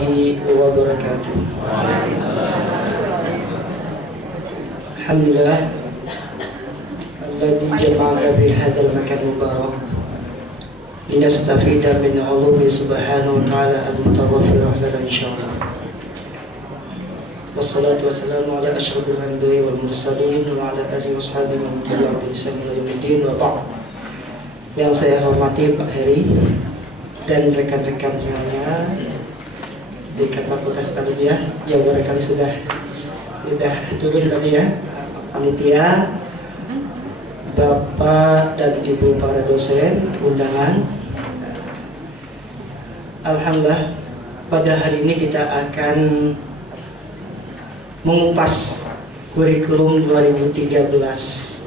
warahmatullahi wabarakatuh. Alhamdulillah alladzi jama'ana fi hadzal makan mubarak linastafida min 'ulumi subhanahu wa ta'ala al-mutawaffir lana insyaallah. Wassalatu wassalamu ala asyrafil anbiya'i wal mursalin wa ala alihi washabihi wa man tabi'ahum bi ihsan ila yaumil wa ba'd. Yang saya hormati Pak Heri dan rekan-rekan semuanya di kantor bekas tarbiyah yang barangkali sudah turun tadi ya, panitia, Bapak dan Ibu para dosen undangan. Alhamdulillah pada hari ini kita akan mengupas kurikulum 2013.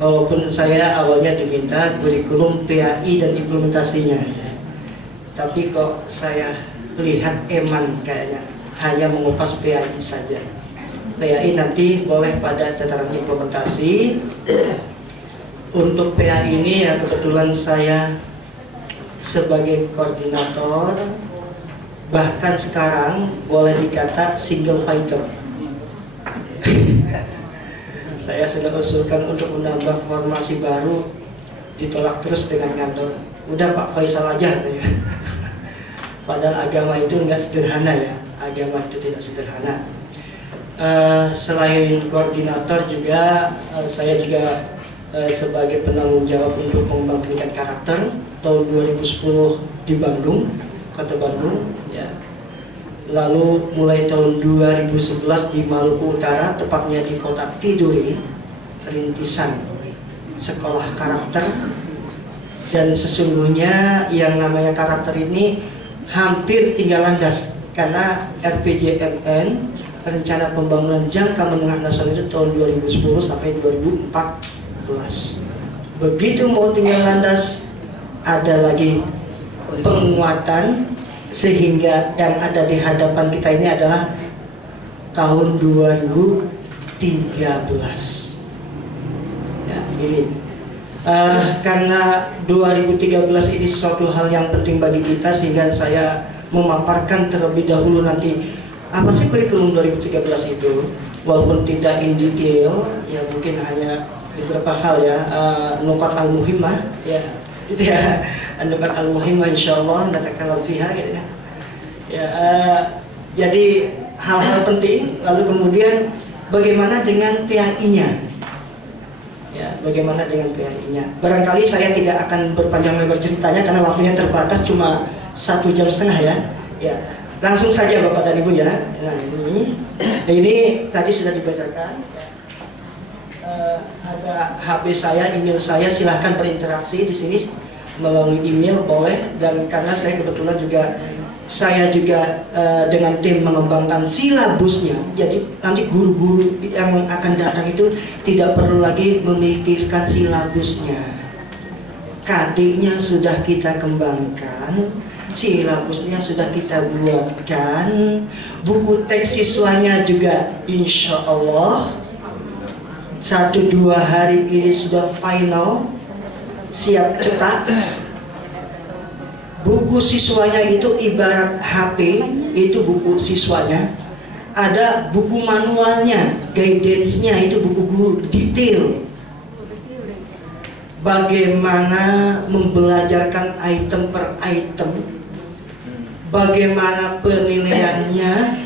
Walaupun saya awalnya diminta kurikulum PAI dan implementasinya, tapi kok saya lihat eman kayaknya hanya mengupas PAI saja. PAI nanti boleh pada tataran implementasi. Untuk PAI ini ya kebetulan saya sebagai koordinator, bahkan sekarang boleh dikata single fighter. Saya sudah usulkan untuk menambah formasi baru, ditolak terus dengan ngandel. Udah Pak Faisal aja ya. Padahal agama itu enggak sederhana ya, agama itu tidak sederhana. Selain koordinator juga saya juga sebagai penanggung jawab untuk mengembang pendidikan karakter tahun 2010 di Bandung, Kota Bandung ya. Lalu mulai tahun 2011 di Maluku Utara, tepatnya di Kota Tiduri, rintisan sekolah karakter. Dan sesungguhnya yang namanya karakter ini hampir tinggal landas karena RPJMN, Rencana Pembangunan Jangka Menengah Nasional itu tahun 2010 sampai 2014. Begitu mau tinggal landas, ada lagi penguatan sehingga yang ada di hadapan kita ini adalah tahun 2013. Ya, ini. Karena 2013 ini suatu hal yang penting bagi kita sehingga saya memaparkan terlebih dahulu nanti apa sih kurikulum 2013 itu, walaupun tidak in detail ya, mungkin hanya beberapa hal ya, nukat al-muhimmah ya gitu ya, nukat al-muhimmah insyaallah natakallam fiha gitu ya. Jadi hal-hal penting. Lalu kemudian bagaimana dengan PAI-nya? Ya, bagaimana dengan PAI-nya? Barangkali saya tidak akan berpanjang lebar ceritanya karena waktunya terbatas, cuma 1,5 jam ya. Ya, langsung saja Bapak dan Ibu ya. Nah, ini tadi sudah dibacakan. Ada HP saya, email saya, silahkan berinteraksi di sini melalui email boleh. Dan karena saya kebetulan juga dengan tim mengembangkan silabusnya, jadi nanti guru-guru yang akan datang itu tidak perlu lagi memikirkan silabusnya. KD-nya sudah kita kembangkan, silabusnya sudah kita buatkan, buku teks siswanya juga insya Allah 1-2 hari ini sudah final, siap cetak. Buku siswanya itu ibarat HP, itu buku siswanya. Ada buku manualnya, guidance-nya, itu buku guru, detail. Bagaimana membelajarkan item per item, bagaimana penilaiannya,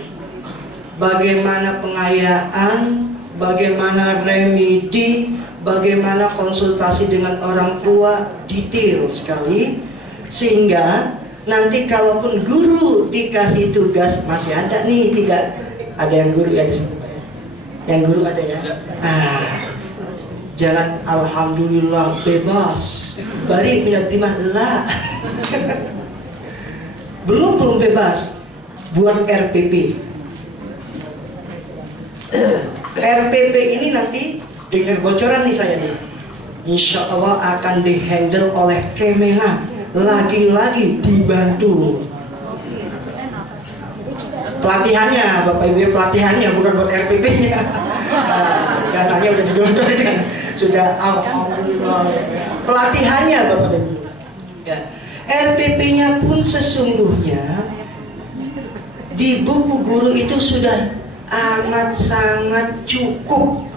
bagaimana pengayaan, bagaimana remedi, bagaimana konsultasi dengan orang tua, detail sekali. Sehingga nanti kalaupun guru dikasih tugas, masih ada nih, tidak ada yang guru ya di sini Pak ya? Yang guru ada ya? Jangan alhamdulillah bebas, bari minat timah lah. belum bebas. Buat RPP. RPP ini nanti dengar bocoran nih saya nih, insya Allah akan dihandle oleh Kemenag. Lagi-lagi dibantu pelatihannya, Bapak Ibu, pelatihannya bukan buat RPP-nya. Dananya udah digelontorkan, sudah alhamdulillah. Pelatihannya Bapak Ibu. Ya. RPP-nya pun sesungguhnya di buku guru itu sudah amat sangat cukup.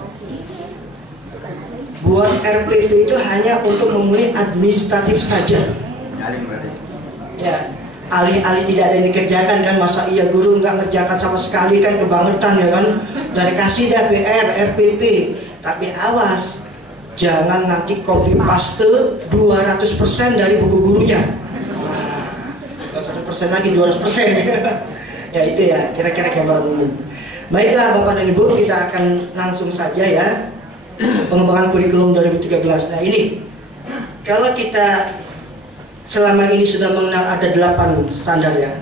Buat RPP itu hanya untuk memenuhi administratif saja. Ya, alih-alih tidak ada yang dikerjakan kan, masa iya guru nggak ngerjakan sama sekali kan, kebangetan ya kan. Dari kasih dah PR, RPP, tapi awas, jangan nanti copy paste 200% dari buku gurunya. Nah, 1% lagi 200%. Ya itu ya, kira-kira gambaran umum. Baiklah Bapak dan Ibu, kita akan langsung saja ya. Pengembangan kurikulum 2013. Nah ini, kalau kita selama ini sudah mengenal ada 8 standar ya,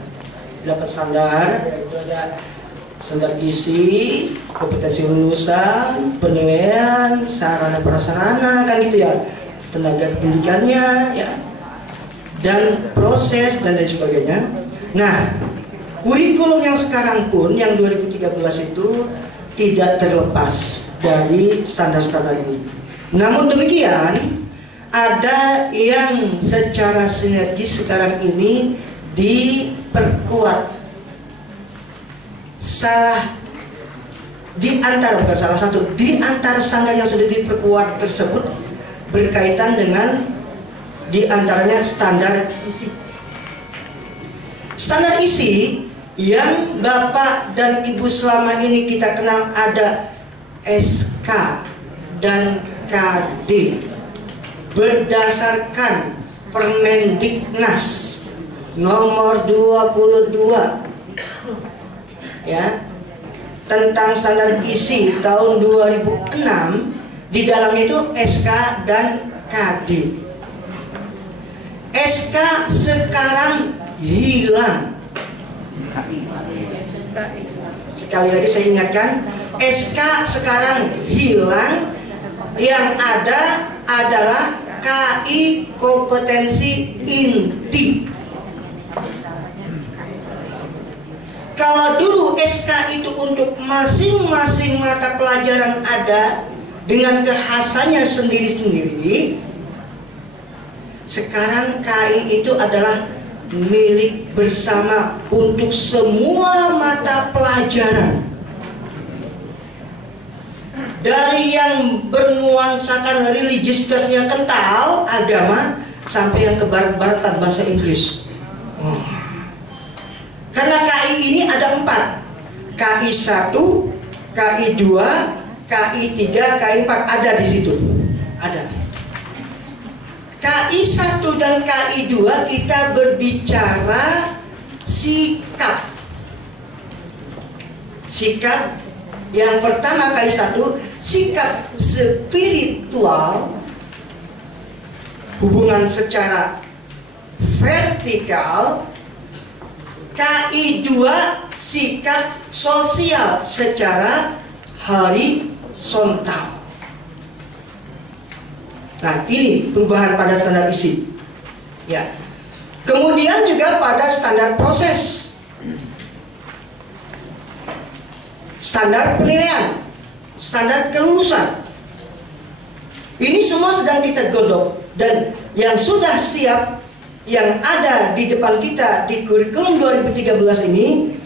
8 standar, yaitu ada standar isi, kompetensi lulusan, penilaian, sarana prasarana kan gitu ya, tenaga pendidikannya ya, dan proses dan lain sebagainya. Nah, kurikulum yang sekarang pun yang 2013 itu tidak terlepas dari standar-standar ini. Namun demikian, ada yang secara sinergis sekarang ini diperkuat. Bukan salah satu, di antara standar yang sudah diperkuat tersebut berkaitan dengan di antaranya standar isi. Standar isi yang Bapak dan Ibu selama ini kita kenal ada SK dan KD berdasarkan Permendiknas nomor 22 ya, tentang standar isi tahun 2006. Di dalamnya itu SK dan KD. SK sekarang hilang. Sekali lagi saya ingatkan, SK sekarang hilang. Yang ada adalah KI kompetensi inti. Kalau dulu SK itu untuk masing-masing mata pelajaran ada dengan kekhasannya sendiri-sendiri, sekarang KI itu adalah milik bersama untuk semua mata pelajaran. Dari yang bernuansakan religiusnya kental, agama, sampai yang ke barat-baratan bahasa Inggris. Karena KI ini ada 4. KI 1, KI 2, KI 3, KI 4 ada di situ. Ada. KI 1 dan KI 2 kita berbicara sikap. Sikap yang pertama KI 1, sikap spiritual, hubungan secara vertikal. KI 2, sikap sosial secara horizontal. Nah, ini perubahan pada standar isi. Ya. Kemudian juga pada standar proses, standar penilaian, standar kelulusan. Ini semua sedang kita godok, dan yang sudah siap, yang ada di depan kita di kurikulum 2013 ini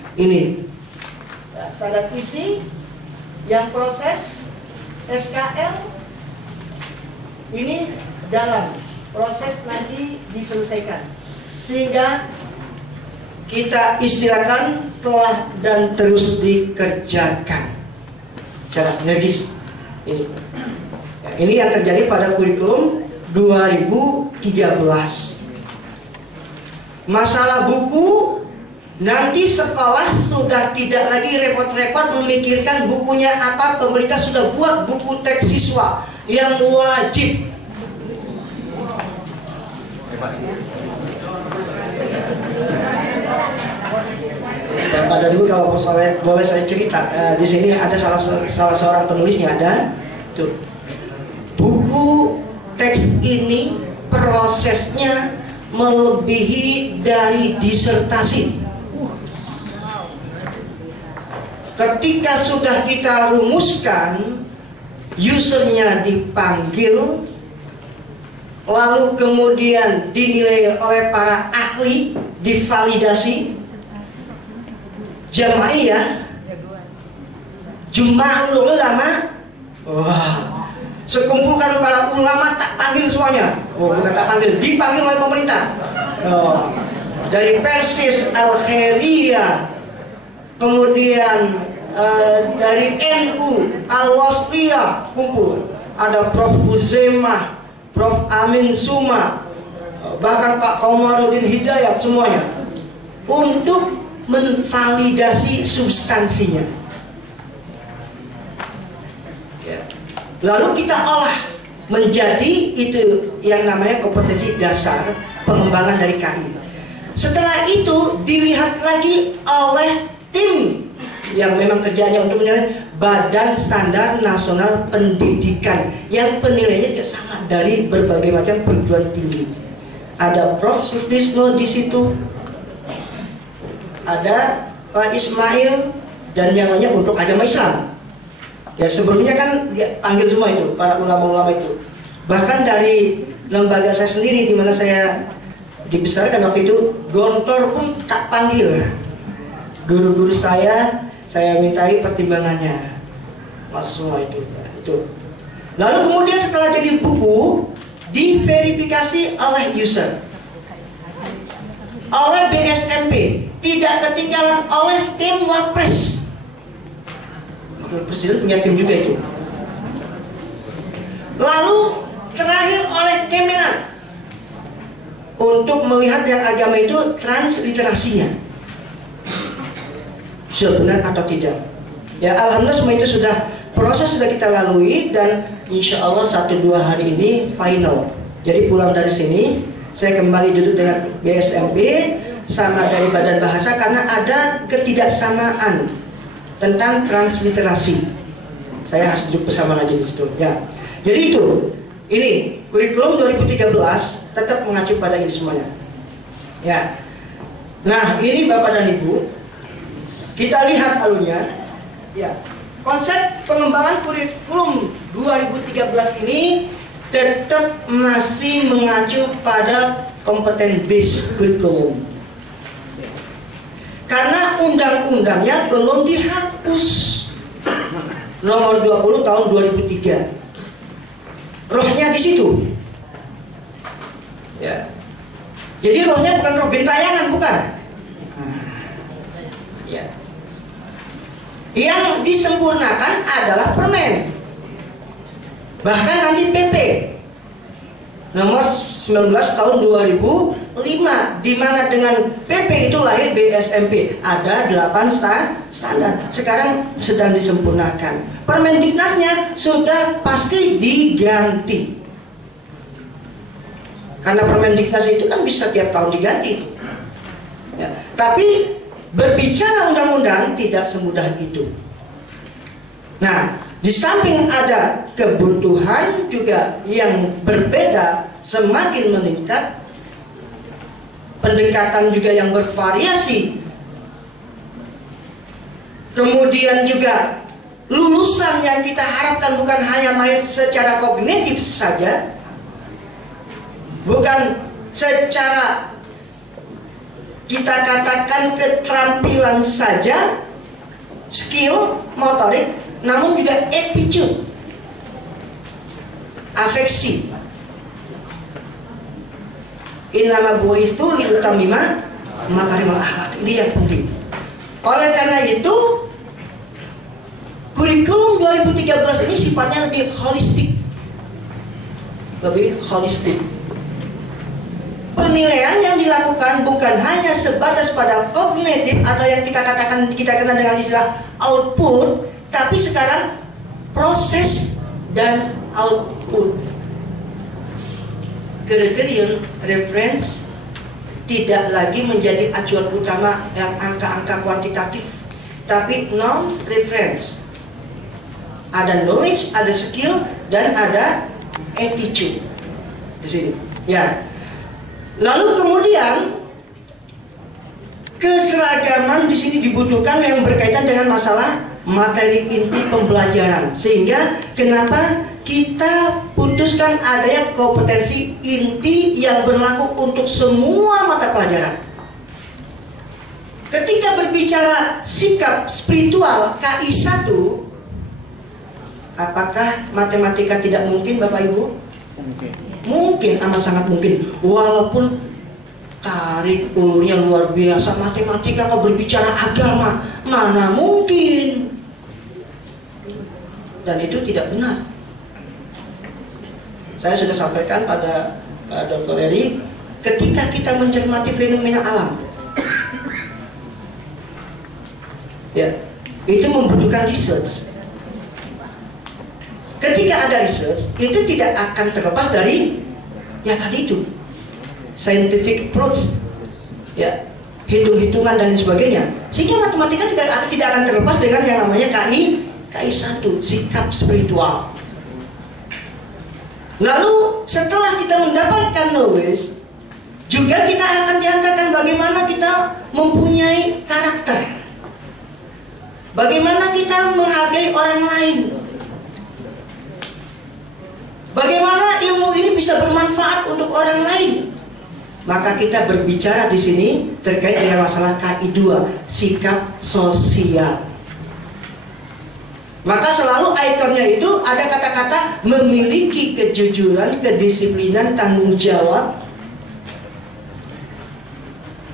standar isi, yang proses, SKL, ini dalam proses nanti diselesaikan, sehingga kita istilahkan telah dan terus dikerjakan secara sinergis. Ini yang terjadi pada kurikulum 2013. Masalah buku, nanti sekolah sudah tidak lagi repot-repot memikirkan bukunya apa. Pemerintah sudah buat buku teks siswa yang wajib. Bapak dan Ibu, kalau boleh saya cerita, di sini ada salah seorang penulisnya ada. Tuh. Buku teks ini prosesnya melebihi dari disertasi. Ketika sudah kita rumuskan, usernya dipanggil, lalu kemudian dinilai oleh para ahli, divalidasi. Jamaiyah, Jum'ahul Ulama. Wah, sekumpulkan para ulama tak panggil semuanya. Oh, bukan tak panggil, dipanggil oleh pemerintah. Oh, dari Persis, Al-Khairiyah, kemudian dari NU, Al-Wasriyah kumpul. Ada Prof. Uzemah, Prof. Amin Suma, bahkan Pak Komarudin Hidayat, semuanya untuk menvalidasi substansinya. Lalu kita olah menjadi itu yang namanya kompetensi dasar pengembangan dari KI. Setelah itu dilihat lagi oleh tim yang memang kerjanya untuk menilai Badan Standar Nasional Pendidikan yang penilaiannya juga sama dari berbagai macam perguruan tinggi. Ada Prof. Sutrisno di situ, ada Pak Ismail, dan yang lainnya untuk agama Islam. Ya sebelumnya kan dia panggil semua itu para ulama-ulama itu. Bahkan dari lembaga saya sendiri di mana saya dibesarkan waktu itu, Gontor pun tak panggil. Guru-guru saya mintai pertimbangannya. Masuk semua itu. Lalu kemudian setelah jadi buku diverifikasi oleh user, oleh BSMP, tidak ketinggalan oleh tim Wapres. Presiden punya tim juga itu. Lalu terakhir oleh Kemenak untuk melihat yang agama itu transliterasinya sudah benar atau tidak. Ya alhamdulillah semua itu sudah proses sudah kita lalui dan insya Allah 1-2 hari ini final. Jadi pulang dari sini saya kembali duduk dengan BSMP sama dari Badan Bahasa karena ada ketidaksamaan tentang transliterasi. Saya harus duduk bersama lagi di situ. Ya. Jadi itu, ini kurikulum 2013 tetap mengacu pada ini semuanya. Ya. Nah, ini Bapak dan Ibu, kita lihat alurnya. Ya. Konsep pengembangan kurikulum 2013 ini tetap masih mengacu pada kompeten based kurikulum. Karena undang-undangnya belum dihapus. Nomor 20 tahun 2003. Rohnya di situ. Ya. Jadi rohnya bukan roh gentayangan, bukan. Ya. Yang disempurnakan adalah permen. Bahkan nanti PP nomor 19 tahun 2005 di mana dengan PP itu lahir BSMP, ada 8 standar. Sekarang sedang disempurnakan. Permendiknasnya sudah pasti diganti. Karena Permendiknas itu kan bisa tiap tahun diganti. Ya. Tapi berbicara undang-undang tidak semudah itu. Nah, di samping ada kebutuhan juga yang berbeda semakin meningkat, pendekatan juga yang bervariasi, kemudian juga lulusan yang kita harapkan bukan hanya mahir secara kognitif saja, bukan secara kita katakan keterampilan saja, skill motorik, namun juga attitude, afeksi. Innama bu'istu liutammima makarimal akhlak. Ini yang penting. Oleh karena itu, kurikulum 2013 ini sifatnya lebih holistik. Penilaian yang dilakukan bukan hanya sebatas pada kognitif atau yang kita kenal dengan istilah output, tapi sekarang proses dan output. Kriterion reference tidak lagi menjadi acuan utama yang angka-angka kuantitatif, tapi non-reference. Ada knowledge, ada skill, dan ada attitude di sini. Ya. Lalu kemudian keseragaman di sini dibutuhkan yang berkaitan dengan masalah materi inti pembelajaran. Sehingga kenapa kita putuskan adanya kompetensi inti yang berlaku untuk semua mata pelajaran. ketika berbicara sikap spiritual KI 1, apakah matematika tidak mungkin, Bapak Ibu? Mungkin, amat sangat mungkin. Walaupun tarik ulurnya luar biasa, matematika kalau berbicara agama, mana mungkin? Dan itu tidak benar. Saya sudah sampaikan pada Pak Dr. Eri, ketika kita mencermati fenomena alam, ya, itu membutuhkan research. Ketika ada research, itu tidak akan terlepas dari ya tadi itu scientific approach, ya, hitung-hitungan dan sebagainya. Sehingga matematika tidak akan terlepas dengan yang namanya KI 1, sikap spiritual. Lalu setelah kita mendapatkan knowledge, juga kita akan diantarkan bagaimana kita mempunyai karakter, bagaimana kita menghargai orang lain, bagaimana ilmu ini bisa bermanfaat untuk orang lain. Maka kita berbicara di sini terkait dengan masalah KI 2, sikap sosial. Maka selalu ikonnya itu ada kata-kata memiliki kejujuran, kedisiplinan, tanggung jawab.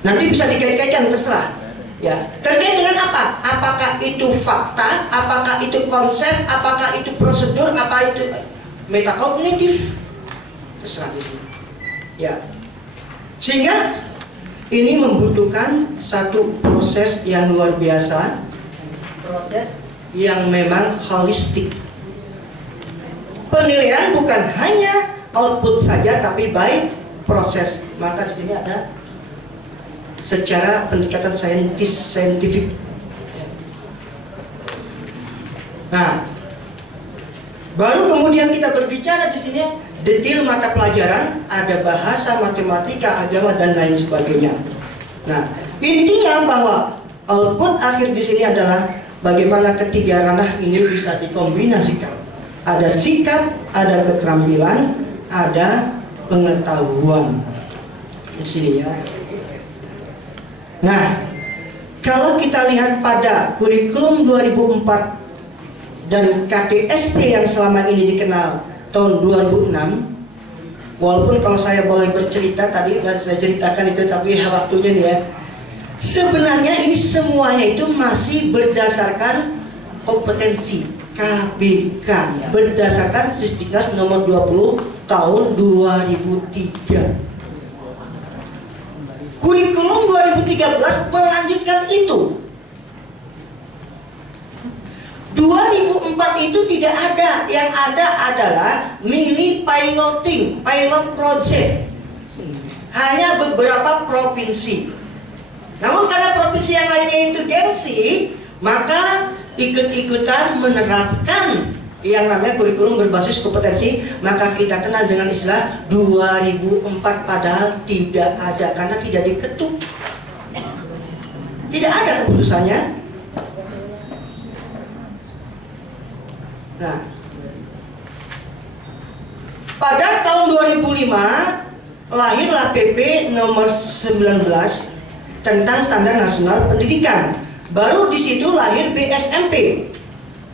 Nanti bisa dikait-kaitkan, terserah. Ya, terkait dengan apa? Apakah itu fakta? Apakah itu konsep? Apakah itu prosedur? Apa itu metakognitif? Terserah di sini. Ya. Sehingga ini membutuhkan satu proses yang luar biasa, proses yang memang holistik. Penilaian bukan hanya output saja, tapi by proses. Maka di sini ada secara pendekatan saintifik. Nah, baru kemudian kita berbicara di sini detail mata pelajaran, ada bahasa, matematika, agama dan lain sebagainya. Nah, intinya bahwa output akhir di sini adalah bagaimana ketiga ranah ini bisa dikombinasikan. Ada sikap, ada keterampilan, ada pengetahuan di sini ya. Nah, kalau kita lihat pada kurikulum 2004 dan KTSP yang selama ini dikenal tahun 2006, walaupun kalau saya boleh bercerita tadi dan saya ceritakan itu, tapi waktunya nih ya. Sebenarnya ini semuanya itu masih berdasarkan kompetensi KBK, berdasarkan Sisdiknas nomor 20 tahun 2003. Kurikulum 2013 melanjutkan itu. 2004 itu tidak ada, yang ada adalah mini piloting, pilot project. Hanya beberapa provinsi. Namun karena provinsi yang lainnya itu gengsi, maka ikut-ikutan menerapkan yang namanya kurikulum berbasis kompetensi. Maka kita kenal dengan istilah 2004, padahal tidak ada, karena tidak diketuk. Tidak ada keputusannya. Nah, pada tahun 2005 lahirlah PP nomor 19 tentang Standar Nasional Pendidikan. Baru di situ lahir BSMP.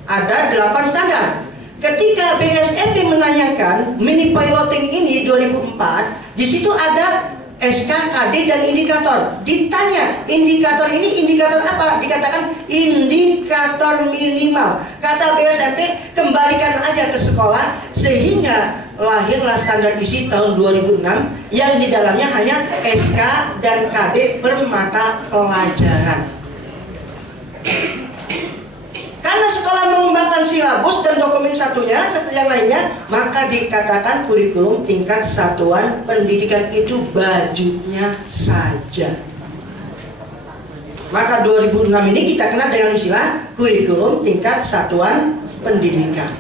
Ada 8 standar. Ketika BSMP menanyakan mini piloting ini 2004, di situ ada SK, KD dan indikator. Ditanya, indikator ini indikator apa? Dikatakan indikator minimal. Kata BSMP, kembalikan aja ke sekolah, sehingga lahirlah standar isi tahun 2006 yang di dalamnya hanya SK dan KD per mata pelajaran. Karena sekolah mengembangkan silabus dan dokumen satunya seperti yang lainnya, maka dikatakan kurikulum tingkat satuan pendidikan itu bajunya saja. Maka 2006 ini kita kenal dengan istilah kurikulum tingkat satuan pendidikan.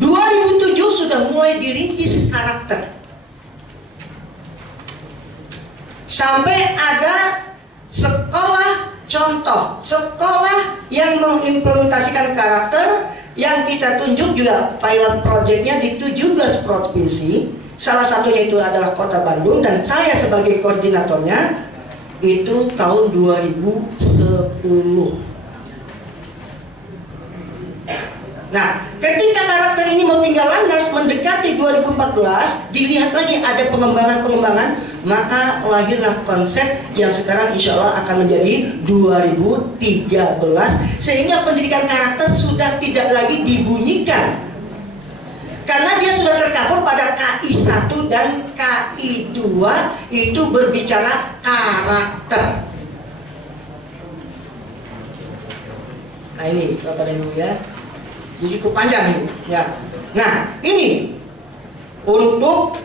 2007 sudah mulai dirintis karakter. Sampai ada sekolah contoh, sekolah yang mengimplementasikan karakter, yang kita tunjuk juga pilot projectnya di 17 provinsi. Salah satunya itu adalah Kota Bandung, dan saya sebagai koordinatornya. itu tahun 2010. Nah, ketika karakter ini mau tinggal landas mendekati 2014, dilihat lagi ada pengembangan-pengembangan, maka lahirlah konsep yang sekarang insya Allah akan menjadi 2013, sehingga pendidikan karakter sudah tidak lagi dibunyikan, karena dia sudah tercover pada KI 1 dan KI 2, itu berbicara karakter. Nah ini Bapak dan Ibu ya, cukup panjang ini ya. Nah ini untuk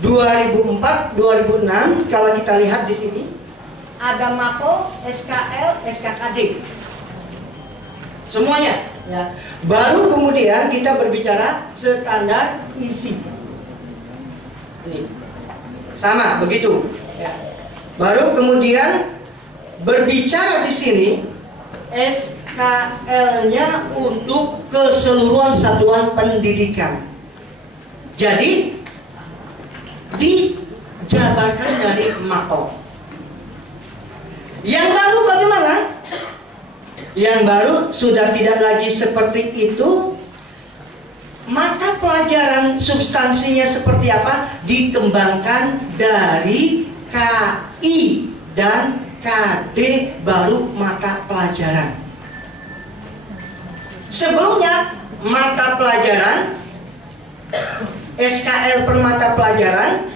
2004, 2006 kalau kita lihat di sini ada MAPO, SKL, SKKD, semuanya ya. Baru kemudian kita berbicara standar isi. Ini sama begitu ya. Baru kemudian berbicara di sini SKL-nya untuk keseluruhan satuan pendidikan. Jadi dijabarkan dari MAPO. Yang baru bagaimana? Yang baru sudah tidak lagi seperti itu. Mata pelajaran substansinya seperti apa? Dikembangkan dari KI dan KD, baru mata pelajaran. Sebelumnya mata pelajaran SKL per mata pelajaran,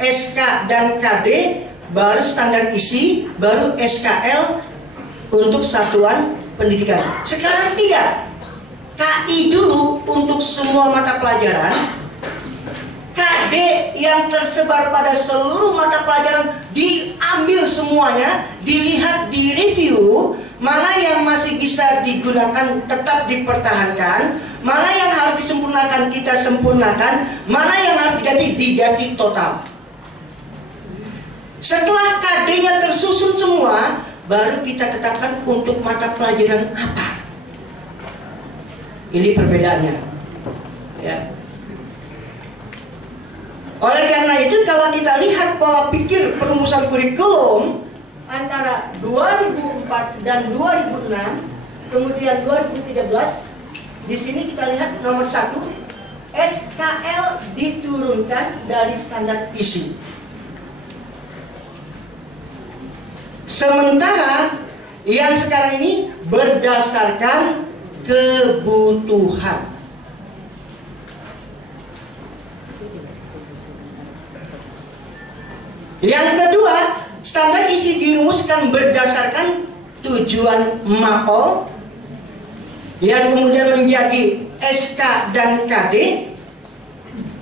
SK dan KD, baru standar isi, baru SKL untuk satuan pendidikan. Sekarang tidak, KI dulu untuk semua mata pelajaran, KD yang tersebar pada seluruh mata pelajaran diambil semuanya, dilihat, direview, mana yang masih bisa digunakan tetap dipertahankan, mana yang harus disempurnakan kita sempurnakan, mana yang harus diganti total. Setelah KD-nya tersusun semua, baru kita tetapkan untuk mata pelajaran apa. Ini perbedaannya ya. Oleh karena itu kalau kita lihat pola pikir perumusan kurikulum antara 2004 dan 2006, kemudian 2013, di sini kita lihat nomor 1, SKL diturunkan dari standar isi. Sementara yang sekarang ini berdasarkan kebutuhan. Yang kedua, standar isi dirumuskan berdasarkan tujuan MAPO, yang kemudian menjadi SK dan KD.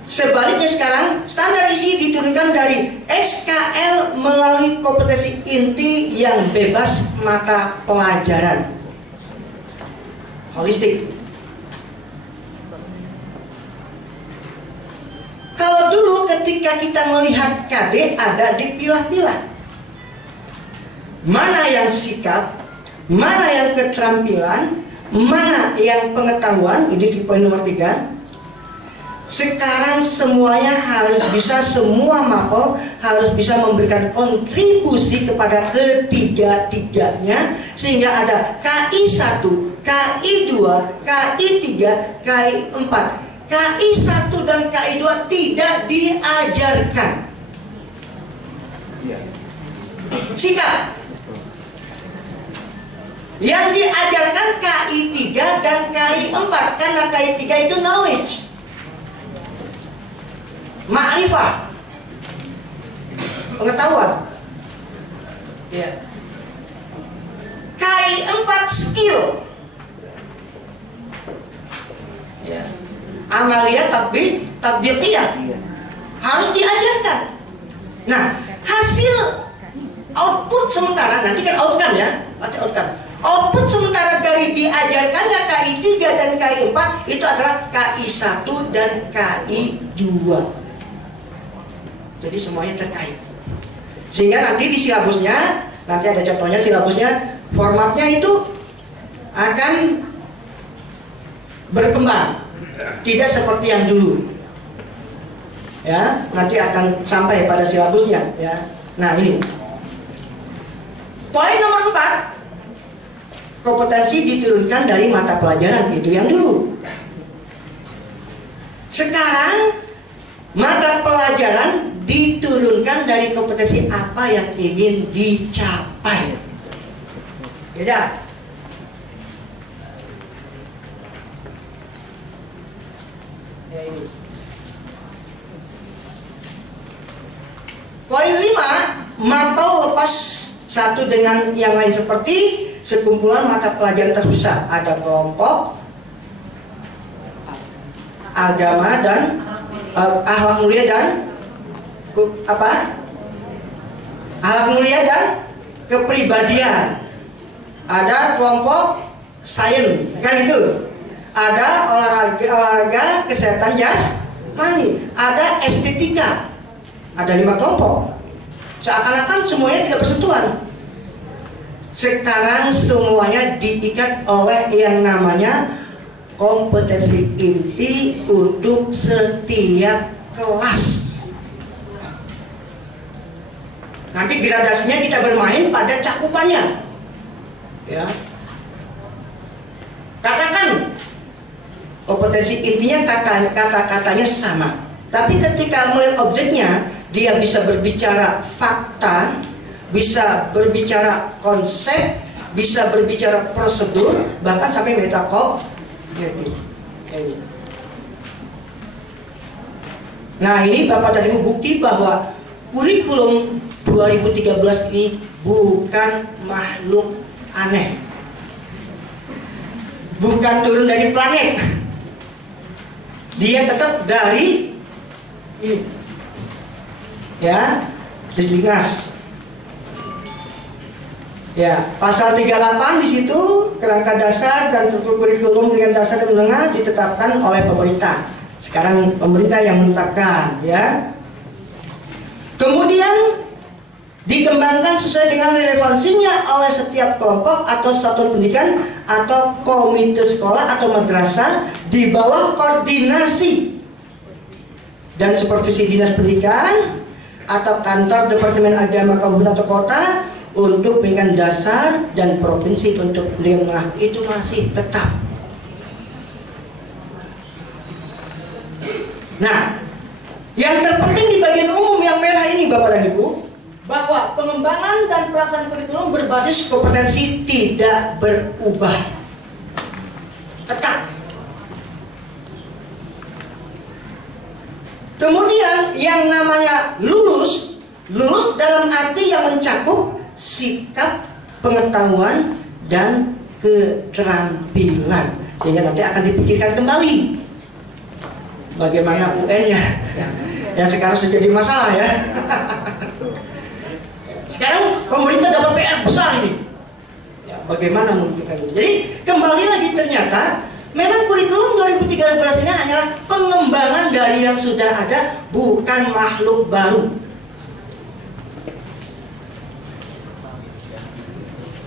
Sebaliknya sekarang standar isi diturunkan dari SKL melalui kompetensi inti yang bebas mata pelajaran. Holistik. Kalau dulu ketika kita melihat KD ada dipilah-pilah. Mana yang sikap, mana yang keterampilan, mana yang pengetahuan, ini di poin nomor 3. Sekarang semuanya harus bisa, semua MAPO harus bisa memberikan kontribusi kepada ketiga-tiganya, sehingga ada KI 1, KI 2, KI 3, KI 4. KI 1 dan KI 2 tidak diajarkan sikap. Yang diajarkan KI 3 dan KI 4, karena KI 3 itu knowledge, ma'rifah, pengetahuan ya. KI 4 skill ya. Amalia, tatbiqiyah harus diajarkan. Nah, hasil output sementara, nanti kan outcome ya, baca outcome. Output sementara dari diajarkannya KI 3 dan KI 4 itu adalah KI 1 dan KI 2. Jadi semuanya terkait. Sehingga nanti di silabusnya, nanti ada contohnya silabusnya, formatnya itu akan berkembang, tidak seperti yang dulu. Ya, nanti akan sampai pada silabusnya ya. Nah, ini. Poin nomor 4, kompetensi diturunkan dari mata pelajaran, itu yang dulu. Sekarang mata pelajaran diturunkan dari kompetensi apa yang ingin dicapai. Beda. Ya, ini. Poin 5, mapel lepas satu dengan yang lain seperti sekumpulan mata pelajaran terpisah. Ada kelompok, agama dan akhlak mulia dan apa? Akhlak mulia dan kepribadian. Ada kelompok sains, kan itu. Ada olahraga kesehatan jasmani. Ada estetika. Ada 5 kelompok. Seakan-akan semuanya tidak bersentuhan. Sekarang semuanya diikat oleh yang namanya kompetensi inti untuk setiap kelas. Nanti gradasinya kita bermain pada cakupannya. Ya. Katakan kompetensi intinya kata-katanya sama. Tapi ketika melihat objeknya, dia bisa berbicara fakta, bisa berbicara konsep, bisa berbicara prosedur, bahkan sampai metakognitif. Nah, ini Bapak dan Ibu bukti bahwa kurikulum 2013 ini bukan makhluk aneh, bukan turun dari planet. Dia tetap dari ini, ya, Sisdiknas. Ya, pasal 38 di situ kerangka dasar dan struktur kurikulum dengan dasar dan menengah ditetapkan oleh pemerintah. Sekarang pemerintah yang menetapkan, ya. Kemudian dikembangkan sesuai dengan relevansinya oleh setiap kelompok atau satuan pendidikan atau komite sekolah atau madrasah di bawah koordinasi dan supervisi dinas pendidikan atau kantor departemen agama kabupaten atau kota untuk pendidikan dasar dan provinsi untuk pendidikan itu masih tetap. Nah, yang terpenting di bagian umum yang merah ini Bapak dan Ibu, bahwa pengembangan dan pelaksanaan kurikulum berbasis kompetensi tidak berubah, tetap. Kemudian yang namanya lulus dalam arti yang mencakup sikap, pengetahuan, dan keterampilan, sehingga nanti akan dipikirkan kembali bagaimana UN-nya yang sekarang sudah jadi masalah, ya. Sekarang pemerintah dapat PR besar ini, ya, bagaimana memikirkan itu. Jadi kembali lagi, ternyata memang kurikulum 2013 ini hanyalah pengembangan dari yang sudah ada, bukan makhluk baru.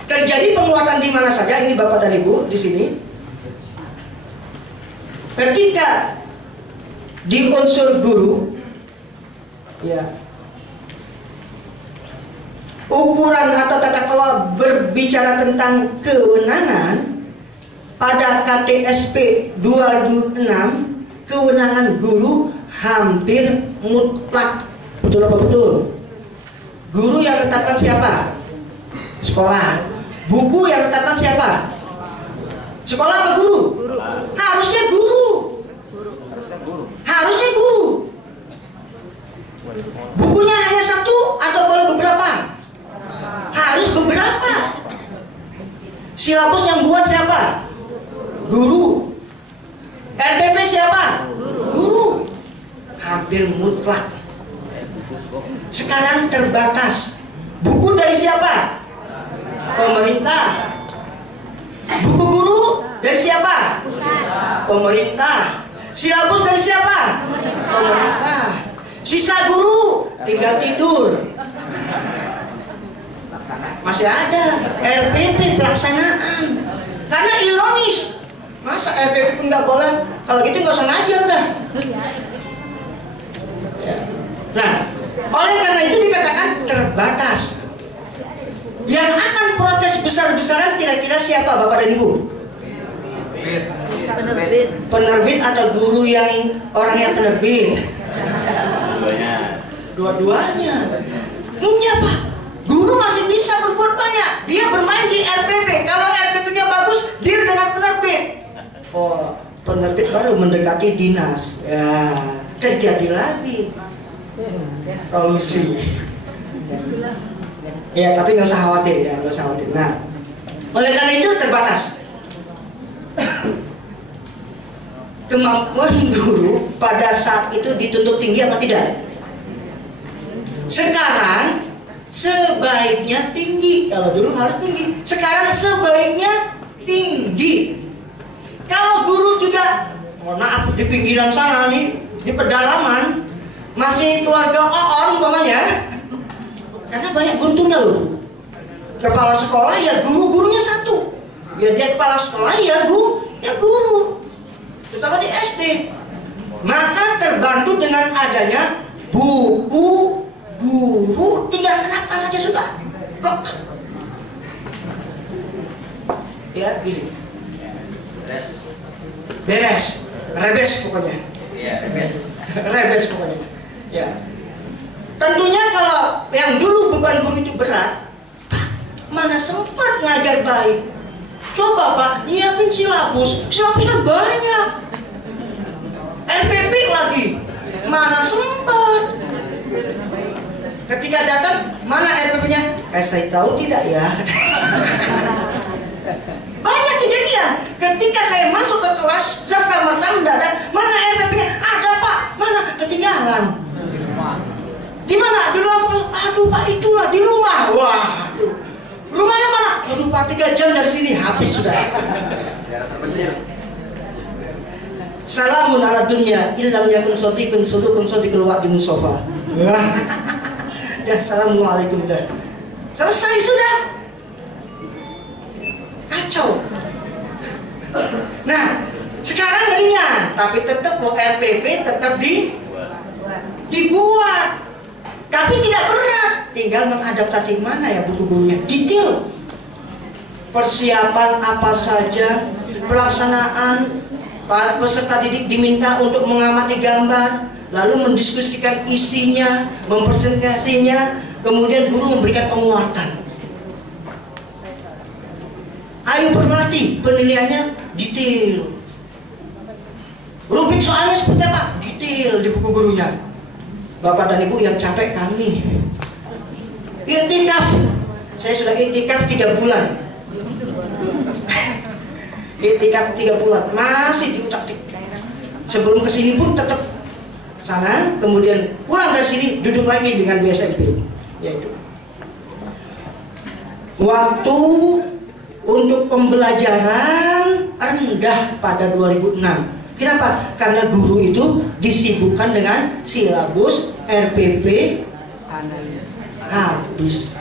Terjadi penguatan di mana saja, ini Bapak dan Ibu di sini. Ketika di unsur guru, ya, ukuran atau tata kelola berbicara tentang kewenangan pada KTSP 2006, kewenangan guru hampir mutlak. Betul apa betul? Guru yang tetapkan siapa? Sekolah. Buku yang tetapkan siapa? Sekolah apa guru? Harusnya guru. Harusnya guru. Bukunya hanya satu atau boleh beberapa? Harus beberapa. Silabus yang buat siapa? Guru. RPP siapa? Guru. Hampir mutlak. Sekarang terbatas. Buku dari siapa? Pemerintah. Buku guru dari siapa? Pemerintah. Silabus dari siapa? Pemerintah. Sisa guru tinggal tidur. Masih ada RPP pelaksanaan. Karena ironis, masa RPP nggak boleh? Kalau gitu nggak usah ngajar dah. Nah, oleh karena itu dikatakan terbatas. Yang akan protes besar-besaran kira-kira siapa Bapak dan Ibu? Penerbit atau guru yang orang yang penerbit? Dua-duanya. Enggak Pak, guru masih bisa berbuat banyak. Dia bermain di RPP. Kalau RPP-nya bagus, deal dengan penerbit. Oh, penerbit baru mendekati dinas. Ya, terjadi lagi komisi. Ya, tapi nggak usah khawatir ya, nggak usah khawatir. Nah, oleh karena itu terbatas. Kemampuan guru pada saat itu dituntut tinggi apa tidak? Sekarang sebaiknya tinggi. Kalau dulu harus tinggi, sekarang sebaiknya tinggi. Kalau guru juga, mohon maaf, di pinggiran sana nih, di pedalaman, masih keluarga orang umpamanya, karena banyak beruntungnya loh. Kepala sekolah ya guru-gurunya satu. Ya dia kepala sekolah ya guru. Terutama di SD. Maka terbantu dengan adanya buku guru, tinggal kenapa saja sudah. Blok. Ya, pilih. Beres. Rebes pokoknya. Iya, rebes pokoknya. Ya. Tentunya kalau yang dulu beban guru itu berat, mana sempat ngajar baik. Coba Pak, nyiapin silabus kan banyak. RPP lagi, mana sempat. Ketika datang, mana RPP-nya? Saya tahu tidak ya. Banyak kejadian. Ketika saya masuk ke kelas, serta-merta mendadak, mana RPP-nya? Ada Pak, mana? Ketinggalan. Di mana? Di ruang kelas. Aduh Pak, itulah di rumah. Wah, rumahnya mana? Aduh Pak, 3 jam dari sini habis sudah. Salamun ala dunia illam yakun sadiqun sudukun sadiqul wa'din sofa. Ya, assalamualaikum dah. Selesai sudah. Kacau. Nah, sekarang ringan, tapi tetap RPP tetap dibuat. Tapi tidak berat, tinggal mengadaptasi mana ya buku gurunya, detail. Persiapan apa saja, pelaksanaan, para peserta didik diminta untuk mengamati gambar, lalu mendiskusikan isinya, mempresentasinya, kemudian guru memberikan penguatan. Ayo berlatih, penilaiannya detail. Rubrik soalnya seperti apa? Detail di buku gurunya. Bapak dan Ibu yang capek kami. Iktikaf. Saya sudah iktikaf 3 bulan. Iktikaf 3 bulan masih diutak-atik. Sebelum kesini pun tetap sana, kemudian pulang dari sini duduk lagi dengan BSMP. Yaitu waktu untuk pembelajaran rendah pada 2006. Kenapa? Karena guru itu disibukkan dengan silabus RPP habis.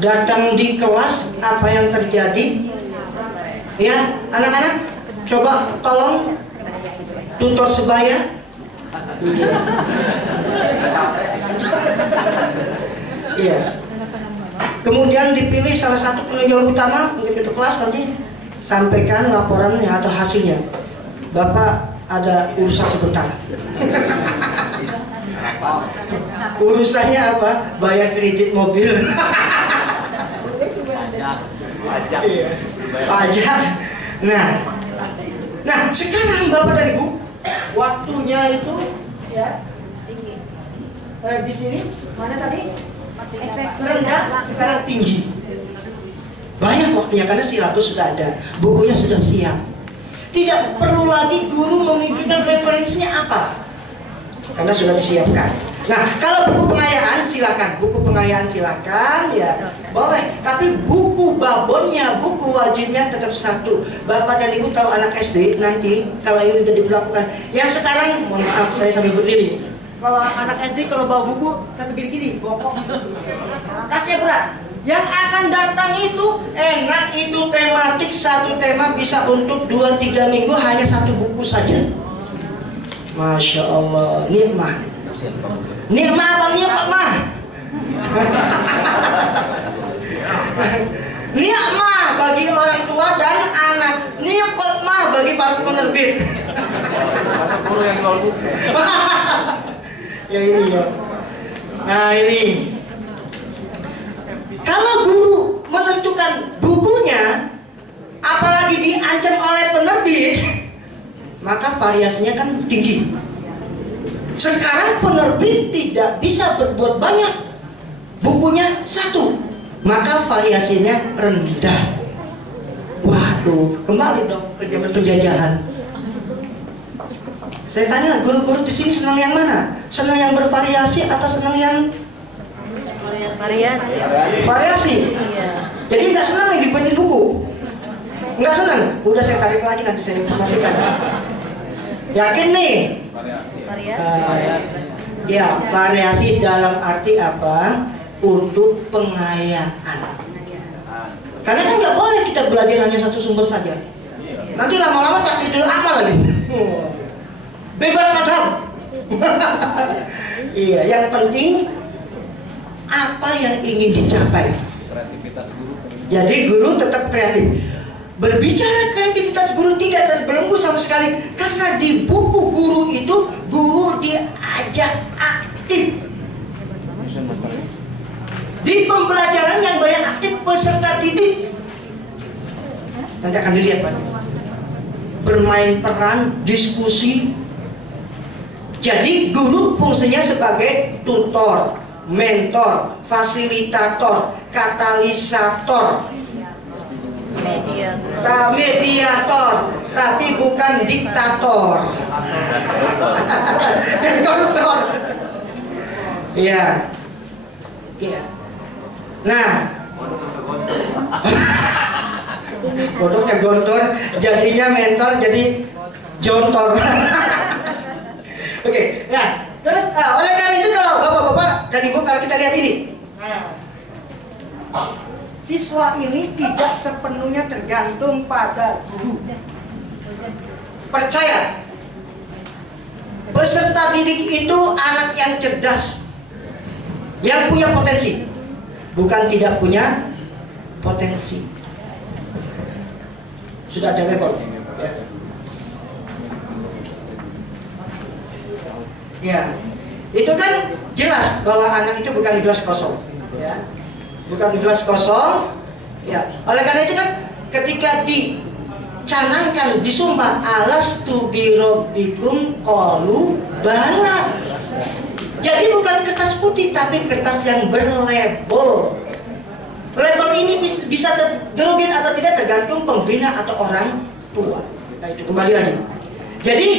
Datang di kelas, apa yang terjadi? Ya, anak-anak, coba tolong tutor sebaya. Iya. Kemudian dipilih salah satu penunjuk utama untuk itu kelas, nanti sampaikan laporannya atau hasilnya. Bapak ada urusan sebentar. Urusannya apa? Bayar kredit mobil. Pajak. Nah sekarang Bapak dan Ibu, waktunya itu ya di sini mana tadi? Rendah, sekarang tinggi. Banyak waktunya karena silabus sudah ada, bukunya sudah siap. Tidak perlu lagi guru memikirkan referensinya apa, karena sudah disiapkan. Nah, kalau buku pengayaan silakan, buku pengayaan silakan ya, boleh. Tapi buku babonnya, buku wajibnya tetap satu. Bapak dan Ibu tahu anak SD nanti kalau ini sudah diberlakukan. Yang sekarang, mohon maaf saya sambil berdiri. Kalau anak SD kalau bawa buku sampai gini-gini, bokok, tasnya berat. Yang akan datang itu enak, itu tematik, satu tema bisa untuk 2-3 minggu hanya satu buku saja. Masya Allah, nikmah. Nikmah apa nikmah? Ni'mah bagi orang tua dan anak, niqmah bagi para penerbit. Guru yang jual buku. Ya ini ya. Nah ini, kalau guru menentukan bukunya, apalagi diancam oleh penerbit, maka variasinya kan tinggi. Sekarang penerbit tidak bisa berbuat banyak, bukunya satu, maka variasinya rendah. Waduh, kembali dong ke zaman penjajahan. Saya tanya, guru-guru di sini senang yang mana? Senang yang bervariasi atau senang yang variasi? Variasi. Iya. Jadi nggak senang nih dibacain buku. Nggak senang. Udah saya tarik lagi, nanti saya informasikan. Yakin nih? Variasi. Ya, variasi dalam arti apa? Untuk pengayaan. Karena kan nggak boleh kita belajar hanya satu sumber saja. Nanti lama-lama tak tidur amal lagi. Bebas mazhab. Iya, yang penting apa yang ingin dicapai. Kreativitas guru. Jadi guru tetap kreatif. Berbicara kreativitas guru tidak terbelenggu sama sekali, karena di buku guru itu guru diajak aktif. Di pembelajaran yang banyak aktif peserta didik. Nanti akan dilihat Pak. Bermain peran, diskusi. Jadi guru fungsinya sebagai tutor, mentor, fasilitator, katalisator, mediator, tapi bukan diktator. Dan koruptor. Iya. Iya. Nah, bodohnya gontor, jadinya mentor, jadi jontor. Oke, nah, terus oleh karena itu kalau bapak-bapak dan ibu, kalau kita lihat ini, siswa ini tidak sepenuhnya tergantung pada guru. Percaya, peserta didik itu anak yang cerdas, yang punya potensi, bukan tidak punya potensi. Sudah ada report? Ya, itu kan jelas bahwa anak itu bukan gelas kosong, ya, bukan gelas kosong. Ya, oleh karena itu kan ketika dicanangkan, disumpah, alastu birabbikum qalu bala. Jadi bukan kertas putih, tapi kertas yang berlabel. Label ini bisa terderogen atau tidak tergantung pembina atau orang tua. Nah itu kembali lagi. Jadi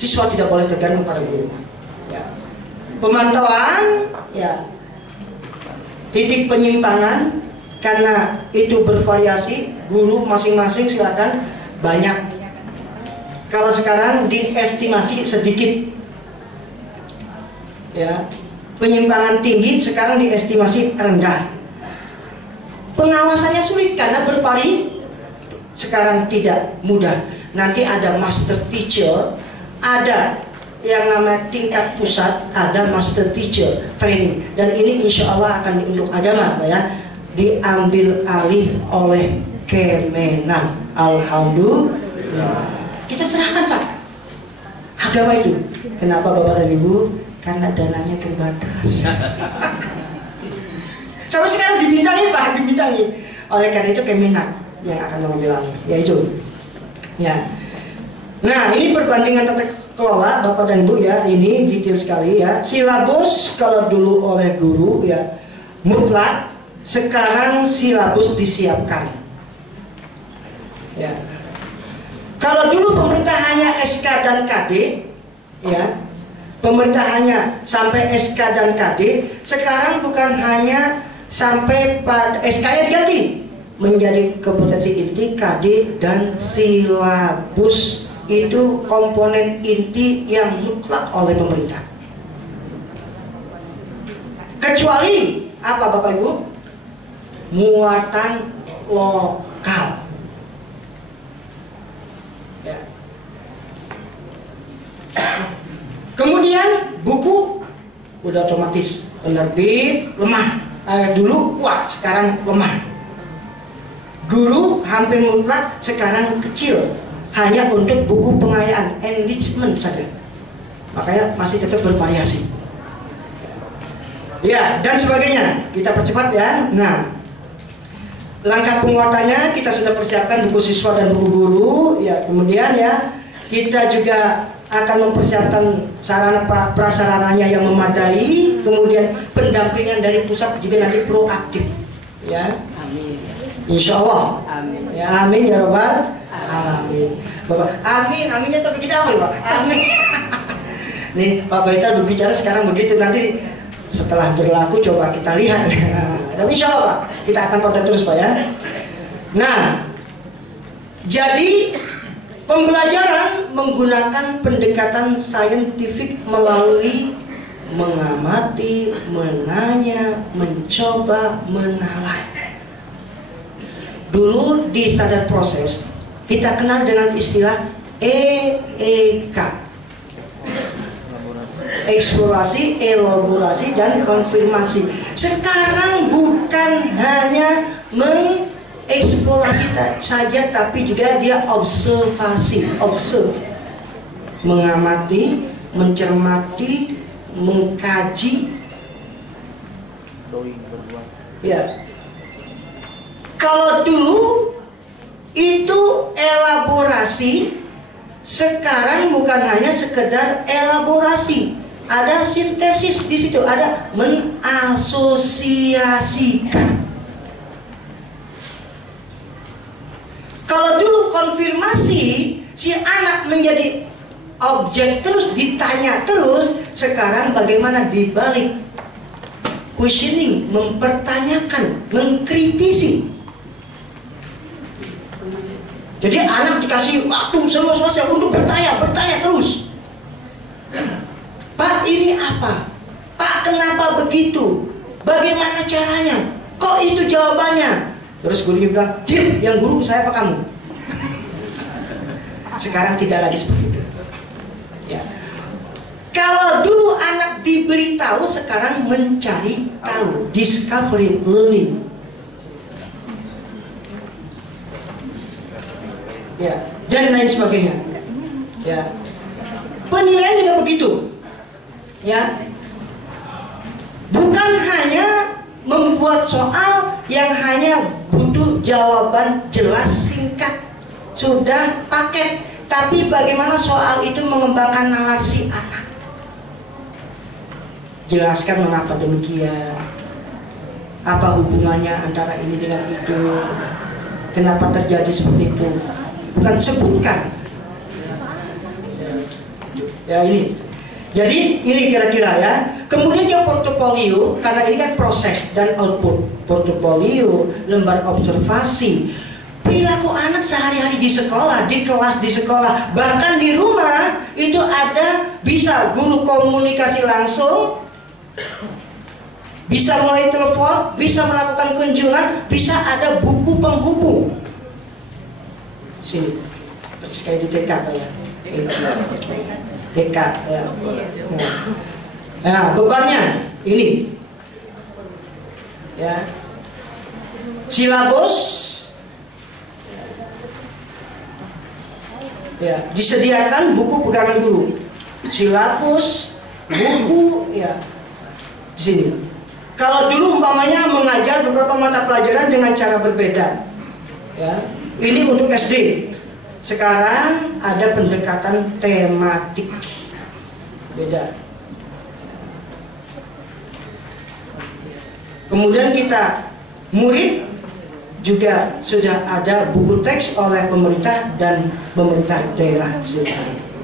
siswa tidak boleh tergantung pada guru. Ya. Pemantauan, ya, titik penyimpangan, karena itu bervariasi. Guru masing-masing silakan banyak. Kalau sekarang diestimasi sedikit. Ya, penyimpangan tinggi, sekarang diestimasi rendah. Pengawasannya sulit karena bervari. Sekarang tidak mudah. Nanti ada master teacher, ada yang namanya tingkat pusat, ada master teacher training, dan ini insya Allah akan untuk agama, ya, diambil alih oleh Kemenang. Alhamdulillah. Kita serahkan Pak agama itu. Kenapa Bapak dan Ibu? Karena dananya terbatas. Sampai sekarang dibintangi Pak, dibintangi. Oleh karena itu Kemenang yang akan mengambil alih, yaitu. Ya. Nah, ini perbandingan tata kelola Bapak dan Ibu, ya. Ini detail sekali, ya. Silabus kalau dulu oleh guru, ya, mutlak. Sekarang silabus disiapkan. Ya. Kalau dulu pemerintah hanya SK dan KD, ya, pemerintah hanya sampai SK dan KD. Sekarang bukan hanya sampai pada SK-nya diganti menjadi kompetensi inti, KD, dan silabus. Itu komponen inti yang mutlak oleh pemerintah. Kecuali apa Bapak Ibu? Muatan lokal. Ya. Kemudian buku udah otomatis penerbit lemah. dulu kuat, sekarang lemah. Guru hampir mutlak, sekarang kecil, hanya untuk buku pengayaan, enrichment saja. Makanya masih tetap bervariasi. Ya, dan sebagainya. Kita percepat ya. Nah, langkah penguatannya kita sudah persiapkan buku siswa dan buku guru. Ya, kemudian ya kita juga akan mempersiapkan sarana prasarananya yang memadai. Kemudian pendampingan dari pusat juga nanti proaktif. Ya, amin. Insya Allah. Amin. Ya, amin ya Rabbal alamin. Bapak, amin, aminnya sampai kita apa, Pak? Amin. Nih, Pak Faisal berbicara sekarang begitu, nanti setelah berlaku coba kita lihat. Dan insya Allah Pak, kita akan kontak terus Pak ya. Nah, jadi pembelajaran menggunakan pendekatan saintifik melalui mengamati, menanya, mencoba, menalar. Dulu di standar proses kita kenal dengan istilah EEK, eksplorasi, elaborasi, dan konfirmasi. Sekarang bukan hanya mengeksplorasi saja, tapi juga dia observasi, mengamati, mencermati, mengkaji. Ya. Kalau dulu itu elaborasi, sekarang bukan hanya sekedar elaborasi, ada sintesis di situ, ada mengasosiasikan. Kalau dulu konfirmasi, si anak menjadi objek terus, ditanya terus. Sekarang bagaimana dibalik? Questioning, mempertanyakan, mengkritisi. Jadi anak dikasih waktu selesai untuk bertanya terus. Pak, ini apa? Pak, kenapa begitu? Bagaimana caranya? Kok itu jawabannya? Terus gurunya bilang, "Diam, yang guru saya apa kamu?" Sekarang tidak lagi seperti itu. Ya. Kalau dulu anak diberitahu, sekarang mencari tahu, discovery, learning. Ya, dan lain sebagainya. Ya, penilaian juga begitu. Ya, bukan hanya membuat soal yang hanya butuh jawaban jelas, singkat, sudah paket, tapi bagaimana soal itu mengembangkan narasi anak. Jelaskan mengapa demikian, apa hubungannya antara ini dengan itu, kenapa terjadi seperti itu. Bukan sebutkan. Ya ini. Jadi ini kira-kira ya. Kemudian dia portofolio, karena ini kan proses dan output. Portofolio, lembar observasi, perilaku anak sehari-hari di sekolah, di kelas, di sekolah, bahkan di rumah itu ada, bisa guru komunikasi langsung, bisa melalui telepon, bisa melakukan kunjungan, bisa ada buku penghubung. Sini, persis kayak di TK Pak ya. TK ya. Nah, bebannya ini. Ya. Silabus. Ya, disediakan buku pegangan guru. Silabus, buku ya. Di sini. Kalau dulu umpamanya mengajar beberapa mata pelajaran dengan cara berbeda. Ya. Ini untuk SD. Sekarang ada pendekatan tematik. Beda. Kemudian kita murid juga sudah ada buku teks oleh pemerintah dan pemerintah daerah.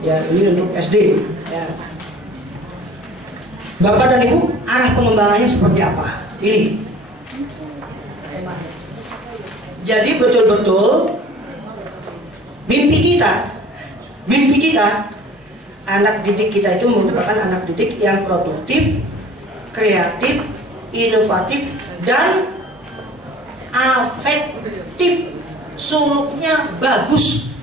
Ya, ini untuk SD. Ya. Bapak dan Ibu, arah pengembangannya seperti apa? Ini. Jadi betul-betul mimpi kita anak didik kita itu merupakan anak didik yang produktif, kreatif, inovatif, dan afektif. Suluknya bagus,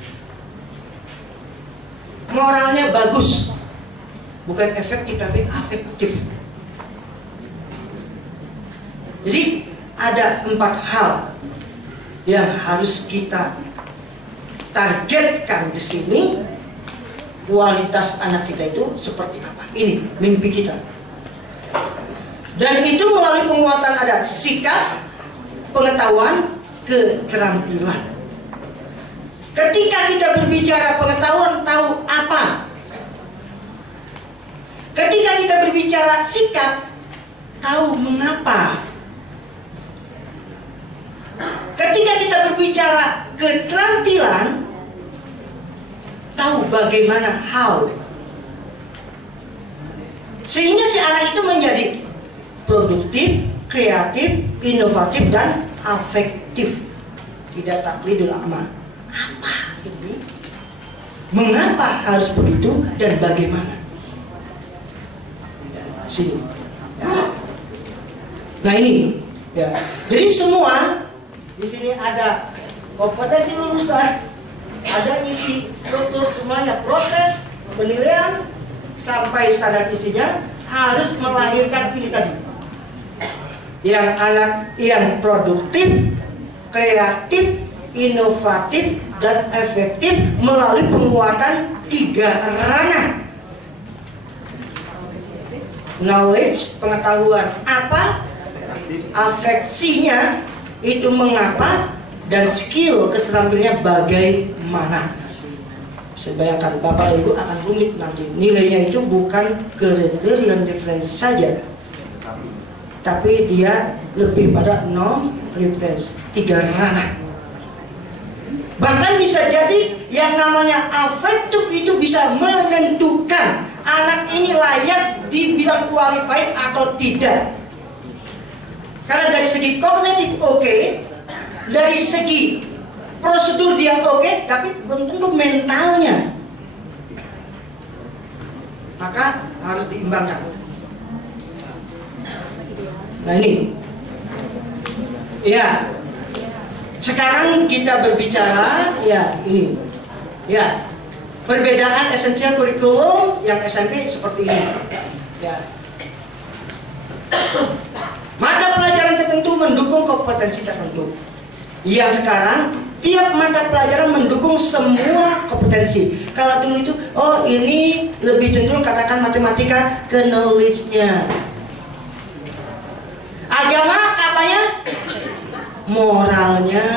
moralnya bagus, bukan efektif tapi afektif. Jadi ada 4 hal yang harus kita targetkan di sini. Kualitas anak kita itu seperti apa? Ini mimpi kita. Dan itu melalui penguatan ada sikap, pengetahuan, keterampilan. Ketika kita berbicara pengetahuan, tahu apa? Ketika kita berbicara sikap, tahu mengapa? Ketika kita berbicara keterampilan, tahu bagaimana how. Sehingga si anak itu menjadi produktif, kreatif, inovatif, dan afektif. Tidak taklidul amal. Apa ini? Mengapa harus begitu dan bagaimana? Sini. Ya. Nah ini, ya. Jadi semua di sini ada kompetensi lulusan, ada isi struktur semuanya, proses penilaian sampai standar isinya harus melahirkan ini tadi. Yang anak yang produktif, kreatif, inovatif, dan efektif melalui penguatan 3 ranah. Knowledge, pengetahuan apa, afeksinya itu mengapa, dan skill, keterampilannya bagaimana. Saya bayangkan Bapak Ibu akan rumit nanti. Nilainya itu bukan grade dan referensi saja, tapi dia lebih pada non-referensi, 3 ranah. Bahkan bisa jadi yang namanya afektif itu bisa menentukan anak ini layak dibilang qualified atau tidak. Karena dari segi kognitif oke, dari segi prosedur dia oke, tapi belum tentu mentalnya. Maka harus diimbangkan. Nah ini, ya. Sekarang kita berbicara, ya ini, ya perbedaan esensial kurikulum yang SMP seperti ini. Ya. Mata pelajaran tertentu mendukung kompetensi tertentu. Yang sekarang tiap mata pelajaran mendukung semua kompetensi. Kalau dulu itu, oh ini lebih cenderung katakan matematika ke knowledge-nya. Agama katanya moralnya.